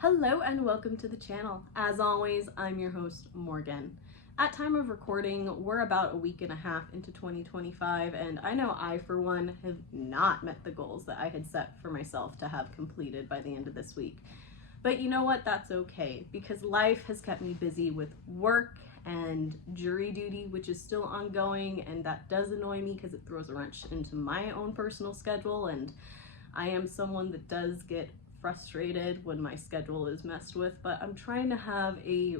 Hello and welcome to the channel. As always, I'm your host, Morgan. At time of recording, we're about a week and a half into 2025, and I know I, for one, have not met the goals that I had set for myself to have completed by the end of this week. But you know what? That's okay, because life has kept me busy with work and jury duty, which is still ongoing, and that does annoy me because it throws a wrench into my own personal schedule, and I am someone that does get frustrated when my schedule is messed with, but I'm trying to have a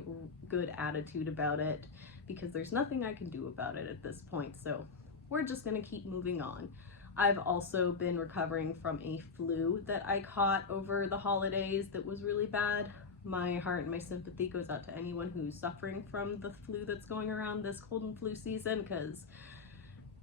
good attitude about it because there's nothing I can do about it at this point, so we're just gonna keep moving on. I've also been recovering from a flu that I caught over the holidays that was really bad. My heart and my sympathy goes out to anyone who's suffering from the flu that's going around this cold and flu season, because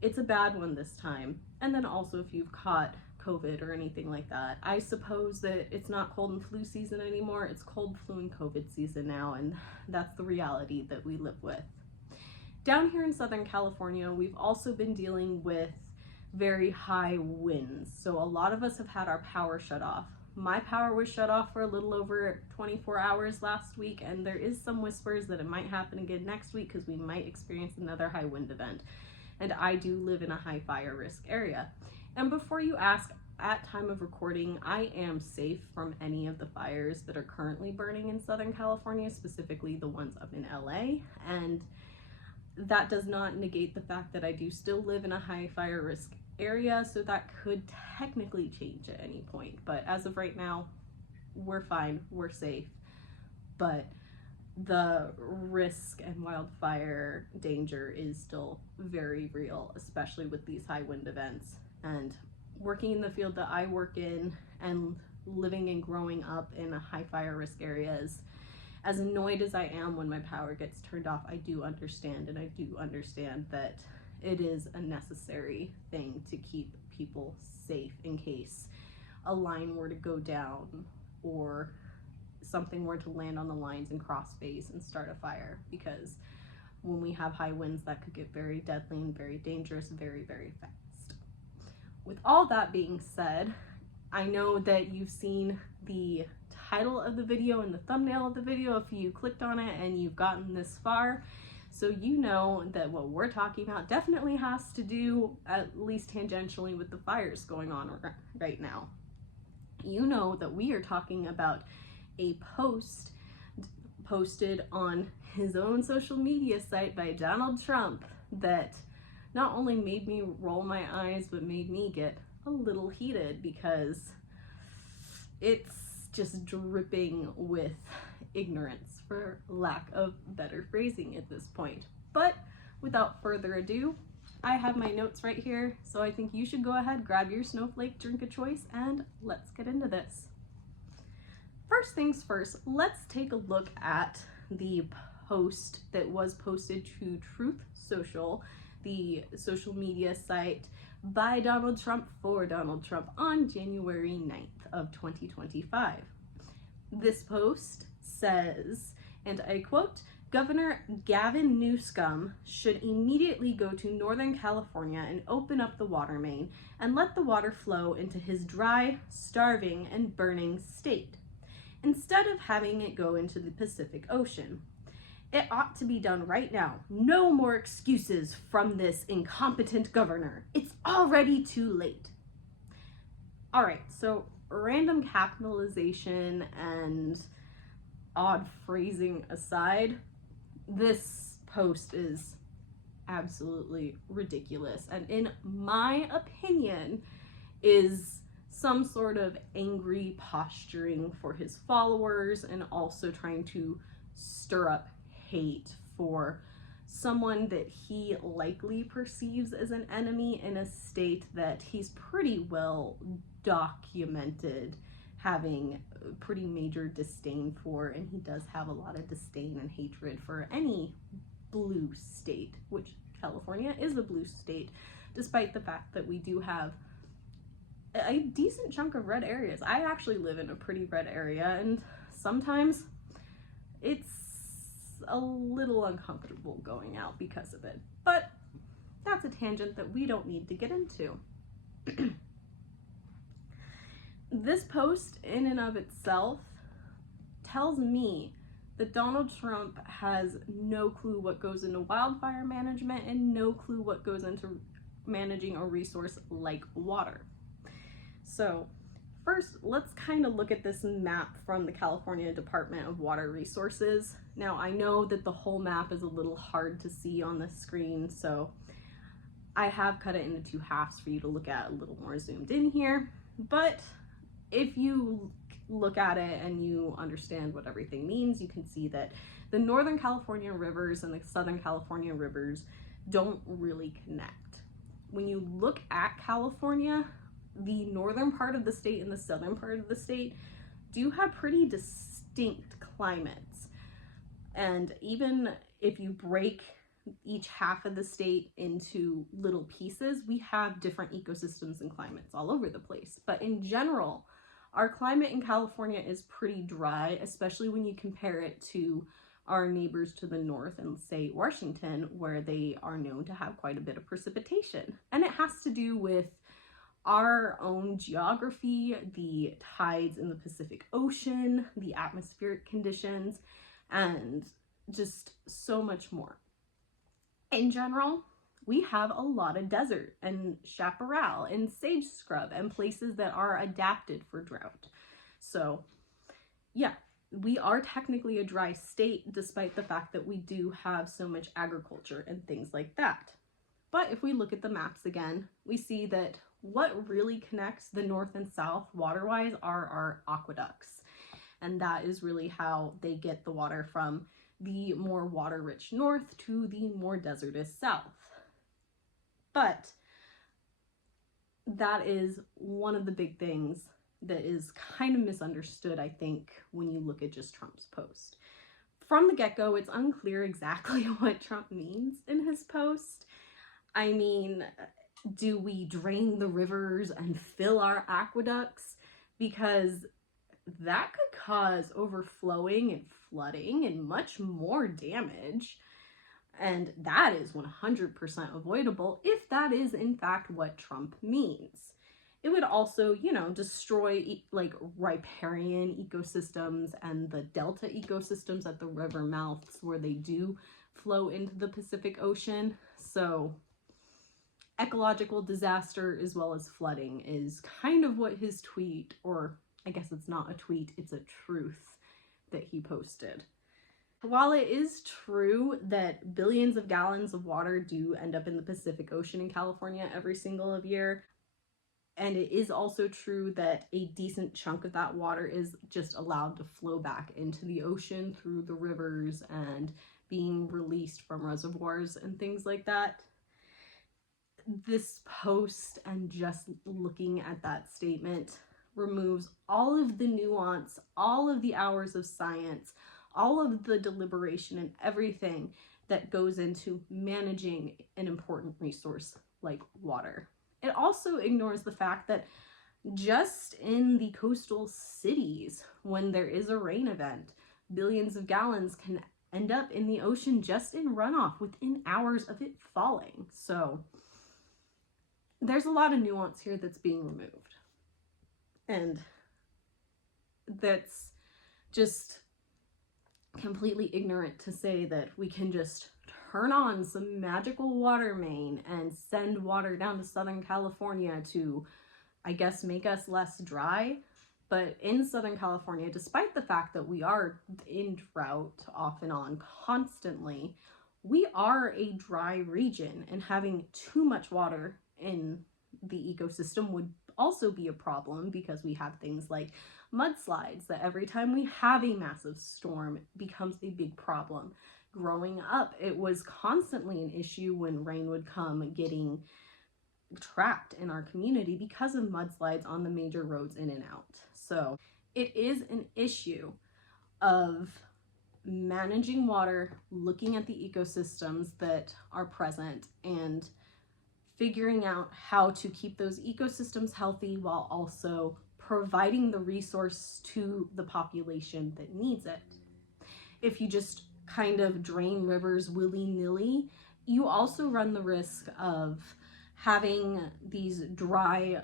it's a bad one this time. And then also, if you've caught COVID or anything like that, I suppose that it's not cold and flu season anymore, it's cold, flu, and COVID season now, and that's the reality that we live with. Down here in Southern California, we've also been dealing with very high winds, so a lot of us have had our power shut off. My power was shut off for a little over 24 hours last week, and there is some whispers that it might happen again next week because we might experience another high wind event. And I do live in a high fire risk area. And before you ask, at time of recording, I am safe from any of the fires that are currently burning in Southern California, specifically the ones up in LA. And that does not negate the fact that I do still live in a high fire risk area, so that could technically change at any point. But as of right now, we're fine, we're safe. But the risk and wildfire danger is still very real, especially with these high wind events. And working in the field that I work in and living and growing up in a high fire risk areas, as annoyed as I am when my power gets turned off, I do understand, and I do understand that it is a necessary thing to keep people safe in case a line were to go down or something were to land on the lines and cross phase and start a fire, because when we have high winds, that could get very deadly and very dangerous very, very fast. With all that being said, I know that you've seen the title of the video and the thumbnail of the video if you clicked on it and you've gotten this far, so you know that what we're talking about definitely has to do, at least tangentially, with the fires going on right now. You know that we are talking about a post posted on his own social media site by Donald Trump that not only made me roll my eyes, but made me get a little heated, because it's just dripping with ignorance, for lack of better phrasing at this point. But without further ado, I have my notes right here, so I think you should go ahead, grab your snowflake drink of choice, and let's get into this. First things first, let's take a look at the post that was posted to Truth Social, the social media site by Donald Trump for Donald Trump, on January 9th of 2025. This post says, and I quote, "Governor Gavin Newsom should immediately go to Northern California and open up the water main and let the water flow into his dry, starving, and burning state, instead of having it go into the Pacific Ocean. It ought to be done right now. No more excuses from this incompetent governor. It's already too late." All right, so random capitalization and odd phrasing aside, this post is absolutely ridiculous, and in my opinion is some sort of angry posturing for his followers, and also trying to stir up hate for someone that he likely perceives as an enemy in a state that he's pretty well documented having pretty major disdain for, and he does have a lot of disdain and hatred for any blue state, which California is a blue state, despite the fact that we do have a decent chunk of red areas. I actually live in a pretty red area, and sometimes it's a little uncomfortable going out because of it, but that's a tangent that we don't need to get into. This post in and of itself tells me that Donald Trump has no clue what goes into wildfire management and no clue what goes into managing a resource like water. So first, let's kind of look at this map from the California Department of Water Resources. Now, I know that the whole map is a little hard to see on the screen, so I have cut it into two halves for you to look at a little more zoomed in here. But if you look at it and you understand what everything means, you can see that the Northern California rivers and the Southern California rivers don't really connect. When you look at California, the northern part of the state and the southern part of the state do have pretty distinct climates. And even if you break each half of the state into little pieces, we have different ecosystems and climates all over the place. But in general, our climate in California is pretty dry, especially when you compare it to our neighbors to the north in, say, Washington, where they are known to have quite a bit of precipitation. And it has to do with our own geography, the tides in the Pacific Ocean, the atmospheric conditions, and just so much more. In general, we have a lot of desert and chaparral and sage scrub and places that are adapted for drought. So yeah, we are technically a dry state despite the fact that we do have so much agriculture and things like that. But if we look at the maps again, we see that what really connects the north and south water-wise are our aqueducts. And that is really how they get the water from the more water-rich north to the more desertous south. But that is one of the big things that is kind of misunderstood, I think, when you look at just Trump's post. From the get-go, it's unclear exactly what Trump means in his post. I mean, do we drain the rivers and fill our aqueducts? Because that could cause overflowing and flooding and much more damage. And that is 100% avoidable if that is in fact what Trump means. It would also, you know, destroy like riparian ecosystems and the delta ecosystems at the river mouths where they do flow into the Pacific Ocean. So ecological disaster as well as flooding is kind of what his tweet, or I guess it's not a tweet, it's a truth that he posted. While it is true that billions of gallons of water do end up in the Pacific Ocean in California every single year, and it is also true that a decent chunk of that water is just allowed to flow back into the ocean through the rivers and being released from reservoirs and things like that. This post and just looking at that statement removes all of the nuance, all of the hours of science, all of the deliberation and everything that goes into managing an important resource like water. It also ignores the fact that just in the coastal cities, when there is a rain event, billions of gallons can end up in the ocean just in runoff within hours of it falling. So there's a lot of nuance here that's being removed. And that's just completely ignorant to say that we can just turn on some magical water main and send water down to Southern California to, I guess, make us less dry. But in Southern California, despite the fact that we are in drought off and on constantly, we are a dry region, and having too much water in the ecosystem would also be a problem because we have things like mudslides that every time we have a massive storm becomes a big problem. Growing up, it was constantly an issue when rain would come getting trapped in our community because of mudslides on the major roads in and out. So it is an issue of managing water, looking at the ecosystems that are present, and figuring out how to keep those ecosystems healthy while also providing the resource to the population that needs it. If you just kind of drain rivers willy-nilly, you also run the risk of having these dry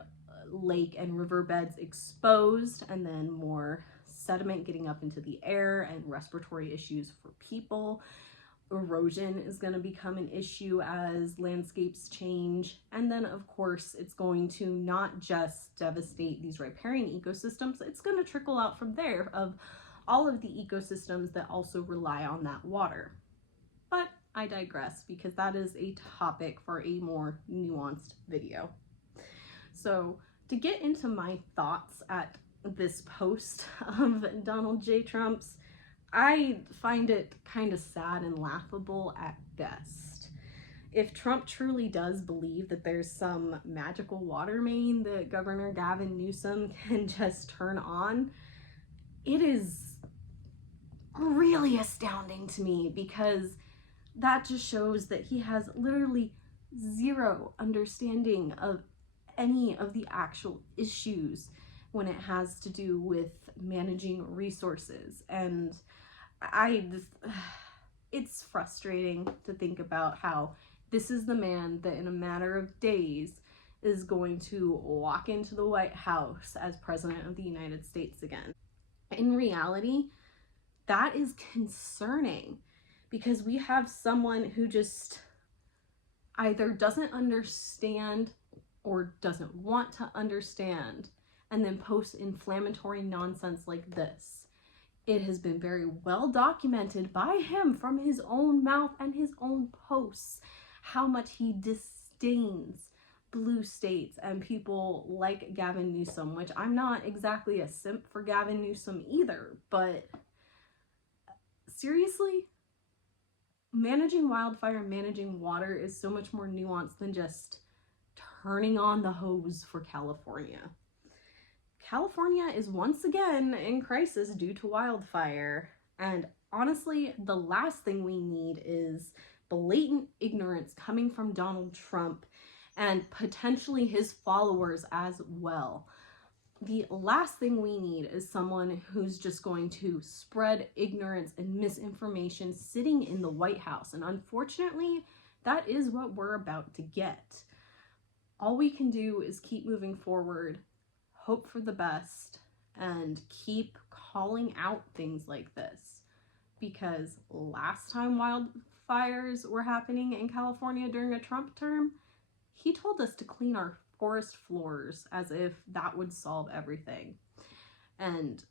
lake and riverbeds exposed and then more sediment getting up into the air and respiratory issues for people. Erosion is going to become an issue as landscapes change. And then, of course, it's going to not just devastate these riparian ecosystems, it's going to trickle out from there of all of the ecosystems that also rely on that water. But I digress, because that is a topic for a more nuanced video. So to get into my thoughts at this post of Donald J. Trump's, I find it kind of sad and laughable at best. If Trump truly does believe that there's some magical water main that Governor Gavin Newsom can just turn on, it is really astounding to me, because that just shows that he has literally zero understanding of any of the actual issues when it has to do with managing resources. And it's frustrating to think about how this is the man that in a matter of days is going to walk into the White House as President of the United States again. In reality, that is concerning, because we have someone who just either doesn't understand or doesn't want to understand, and then posts inflammatory nonsense like this. It has been very well documented by him from his own mouth and his own posts how much he disdains blue states and people like Gavin Newsom, which I'm not exactly a simp for Gavin Newsom either, but seriously, managing wildfire, managing water is so much more nuanced than just turning on the hose for California. California is once again in crisis due to wildfire, and honestly, the last thing we need is blatant ignorance coming from Donald Trump and potentially his followers as well. The last thing we need is someone who's just going to spread ignorance and misinformation sitting in the White House, and unfortunately, that is what we're about to get. All we can do is keep moving forward, hope for the best, and keep calling out things like this, because last time wildfires were happening in California during a Trump term, he told us to clean our forest floors as if that would solve everything. And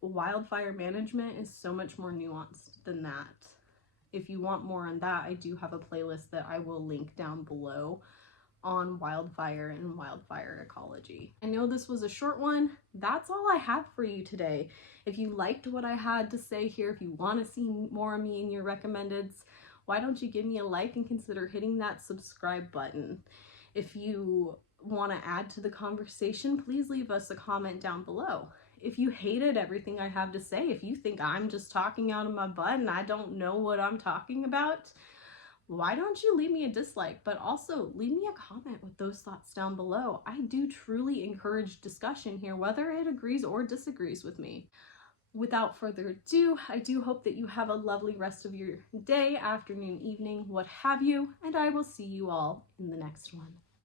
wildfire management is so much more nuanced than that. If you want more on that, I do have a playlist that I will link down below on wildfire and wildfire ecology. I know this was a short one. That's all I have for you today. If you liked what I had to say here, if you want to see more of me in your recommendeds, why don't you give me a like and consider hitting that subscribe button. If you want to add to the conversation, please leave us a comment down below. If you hated everything I have to say, if you think I'm just talking out of my butt and I don't know what I'm talking about, why don't you leave me a dislike, but also leave me a comment with those thoughts down below. I do truly encourage discussion here, whether it agrees or disagrees with me. Without further ado, I do hope that you have a lovely rest of your day, afternoon, evening, what have you, and I will see you all in the next one.